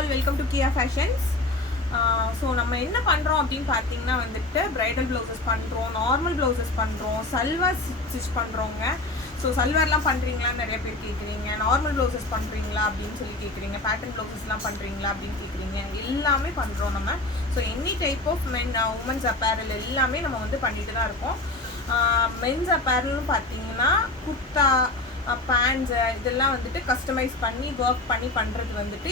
all, welcome to Kia Fashions. So நம்ம என்ன பண்ணுறோம் அப்படின்னு பார்த்தீங்கன்னா வந்துட்டு பிரைடல் ப்ளவுசஸ் பண்ணுறோம், நார்மல் ப்ளவுசஸ் பண்ணுறோம், சல்வார் ஸ்டிச் பண்ணுறோங்க. ஸோ சல்வார்லாம் பண்ணுறீங்களான்னு நிறைய பேர் கேட்குறீங்க, நார்மல் ப்ளவுசஸ் பண்ணுறீங்களா அப்படின்னு சொல்லி கேட்குறீங்க, பேட்டர்ன் ப்ளவுசஸ்லாம் பண்ணுறீங்களா அப்படின்னு கேட்குறீங்க. எல்லாமே பண்ணுறோம் நம்ம. So any type of womens apparel எல்லாமே நம்ம வந்து பண்ணிட்டு தான் இருக்கோம். மென்ஸ் அப்பேரல்னு பார்த்தீங்கன்னா குர்த்தா, பேண்ட்ஸு இதெல்லாம் வந்துட்டு கஸ்டமைஸ் பண்ணி ஒர்க் பண்ணி பண்ணுறது வந்துட்டு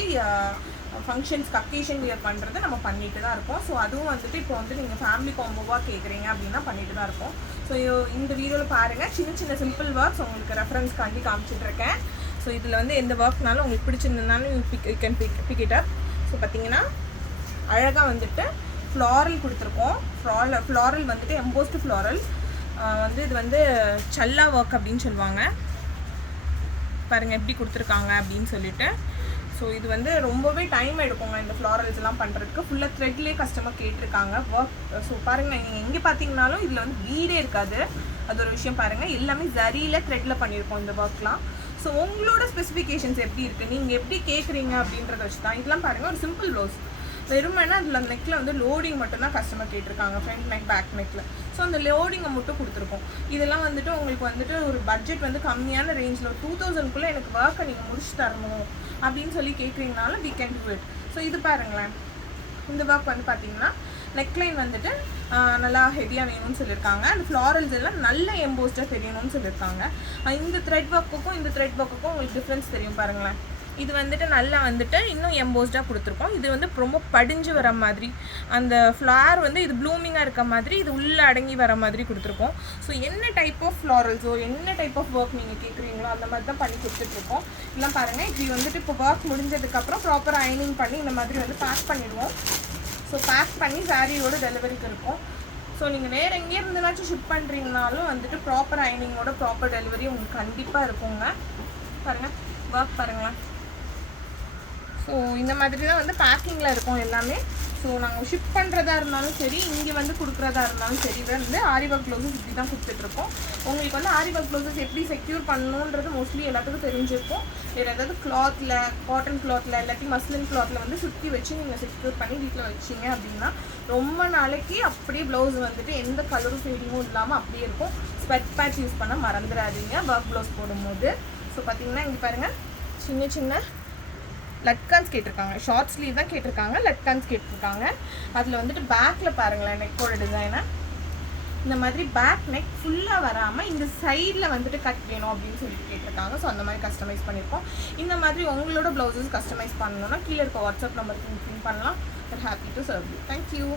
ஃபங்க்ஷன்ஸ்க்கு அக்கேஷன் வியர் பண்ணுறது நம்ம பண்ணிட்டு தான் இருக்கோம். ஸோ அதுவும் வந்துட்டு இப்போ வந்து நீங்கள் ஃபேமிலி காம்போவாக கேட்குறீங்க அப்படின்னா பண்ணிட்டு தான் இருக்கோம். ஸோ இந்த வீடியோவில் பாருங்கள், சின்ன சின்ன சிம்பிள் ஒர்க்ஸ் உங்களுக்கு ரெஃபரன்ஸ்க்காண்டி காமிச்சிட்ருக்கேன். ஸோ இதில் வந்து எந்த ஒர்க்னாலும் உங்களுக்கு பிடிச்சிருந்ததுனாலும் you can pick it up. So பார்த்தீங்கன்னா அழகாக வந்துட்டு ஃப்ளாரல் கொடுத்துருக்கோம். ஃப்ளாரல் வந்துட்டு எம்போஸ்டு ஃப்ளாரல் வந்து இது வந்து சல்லா ஒர்க் அப்படின்னு சொல்லுவாங்க. பாருங்கள் எப்படி கொடுத்துருக்காங்க அப்படின்னு சொல்லிட்டு. ஸோ இது வந்து ரொம்பவே டைம் எடுக்குங்க இந்த ஃப்ளாரல்ஸ் எல்லாம் பண்ணுறதுக்கு. ஃபுல்லாக த்ரெட்லேயே கஸ்டமர் கேட்டிருக்காங்க ஒர்க். ஸோ பாருங்கள், நீங்கள் எங்கே பார்த்தீங்கனாலும் இதில் வந்து வீடே இருக்காது. அது ஒரு விஷயம் பாருங்கள், எல்லாமே ஜரியில் த்ரெட்டில் பண்ணியிருக்கோம் இந்த ஒர்க்லாம். ஸோ உங்களோட ஸ்பெசிஃபிகேஷன்ஸ் எப்படி இருக்குது, நீங்கள் எப்படி கேட்குறீங்க அப்படின்றத வச்சு தான். இதெல்லாம் பாருங்கள், ஒரு சிம்பிள் ப்ளவுஸ் வெறுமனா அதில் நெக்கில் வந்து லோடிங் மட்டும்தான் கஸ்டமர் கேட்டிருக்காங்க, ஃப்ரண்ட் நெக் பேக் நெக்கில். ஸோ அந்த லோடிங்கை மட்டும் கொடுத்துருக்கோம். இதெல்லாம் வந்துட்டு உங்களுக்கு வந்துட்டு ஒரு பட்ஜெட் வந்து கம்மியான ரேஞ்சில் ஒரு 2000குள்ளே எனக்கு ஒர்க்கை நீங்கள் முடிச்சு தரணும் அப்படின்னு சொல்லி கேட்குறீங்கனாலும் we can do it. So இது பாருங்களேன், இந்த ஒர்க் வந்து பார்த்தீங்கன்னா நெக்லைன் வந்துட்டு நல்லா ஹெவியாக வேணும்னு சொல்லியிருக்காங்க. அந்த ஃப்ளாரல்ஸ் எல்லாம் நல்ல எம்போஸ்டாக தெரியணும்னு சொல்லியிருக்காங்க. இந்த த்ரெட் ஒர்க்குக்கும் இந்த த்ரெட் ஒர்க்குக்கும் உங்களுக்கு டிஃப்ரென்ஸ் தெரியும் பாருங்களேன். இது வந்துட்டு நல்லா வந்துட்டு இன்னும் எம்போஸ்டாக கொடுத்துருக்கோம். இது வந்து ரொம்ப படிஞ்சு வர மாதிரி, அந்த ஃப்ளார் வந்து இது ப்ளூமிங்காக இருக்க மாதிரி, இது உள்ளே அடங்கி வர மாதிரி கொடுத்துருக்கோம். ஸோ என்ன டைப் ஆஃப் ஃப்ளாரல்ஸோ என்ன டைப் ஆஃப் ஒர்க் நீங்கள் கேட்குறீங்களோ அந்த மாதிரி தான் பண்ணி கொடுத்துட்ருக்கோம். இதெல்லாம் பாருங்கள், இப்படி வந்துட்டு இப்போ ஒர்க் முடிஞ்சதுக்கப்புறம் ப்ராப்பர் அயனிங் பண்ணி இந்த மாதிரி வந்து பேக் பண்ணிடுவோம். ஸோ பேக் பண்ணி சாரியோட டெலிவரிக்கு இருக்கும். ஸோ நீங்கள் வேறு எங்கேயே இருந்துனாச்சும் ஷிப் பண்ணுறீங்கனாலும் வந்துட்டு ப்ராப்பர் அயனிங்கோட ப்ராப்பர் டெலிவரி உங்களுக்கு கண்டிப்பாக இருக்குங்க. பாருங்கள் ஒர்க் பாருங்களேன். ஸோ இந்த மாதிரி தான் வந்து பேக்கிங்கில் இருக்கும் எல்லாமே. ஸோ நாங்கள் ஷிப் பண்ணுறதா இருந்தாலும் சரி, இங்கே வந்து கொடுக்குறதா இருந்தாலும் சரி, வந்து ஆரி ஒர்க் ப்ளவுசஸ் இப்படி தான் கொடுத்துட்ருக்கோம். உங்களுக்கு வந்து ஆரி ஒர்க் ப்ளவுசஸ் எப்படி செக்யூர் பண்ணணுன்றது மோஸ்ட்லி எல்லாத்துக்கும் தெரிஞ்சிருக்கும். வேறு ஏதாவது கிளாத்தில், காட்டன் கிளாத்தில் இல்லாட்டி மஸ்லின் கிளாத்தில் வந்து சுற்றி வச்சு நீங்கள் செக்யூர் பண்ணி வீட்டில் வச்சிங்க அப்படின்னா ரொம்ப நாளைக்கு அப்படியே ப்ளவுஸ் வந்துட்டு எந்த கலரும் ஃபேடிங்கும் இல்லாமல் அப்படியே இருக்கும். ஸ்வெட் பேட்ச் யூஸ் பண்ண மறந்துடாதீங்க ஒர்க் ப்ளவுஸ் போடும்போது. ஸோ பார்த்தீங்கன்னா இங்கே பாருங்கள், சின்ன சின்ன லட்கான்ஸ் கேட்டிருக்காங்க, ஷார்ட் ஸ்லீவ் தான் கேட்டிருக்காங்க, லட்கான்ஸ் கேட்டிருக்காங்க. அதில் வந்துட்டு பேக்கில் பாருங்களேன், நெக்கோட டிசைனை இந்த மாதிரி பேக் நெக் ஃபுல்லாக வராமல் இந்த சைடில் வந்துட்டு கட் வேணும் அப்படின்னு சொல்லிட்டு கேட்டிருக்காங்க. ஸோ அந்த மாதிரி கஸ்டமைஸ் பண்ணியிருக்கோம். இந்த மாதிரி உங்களோட ப்ளவுசஸ் கஸ்டமைஸ் பண்ணணும்னா கீழே இருக்க வாட்ஸ்அப் நம்பருக்கு புக்கிங் பண்ணலாம். Happy to serve you. Thank you.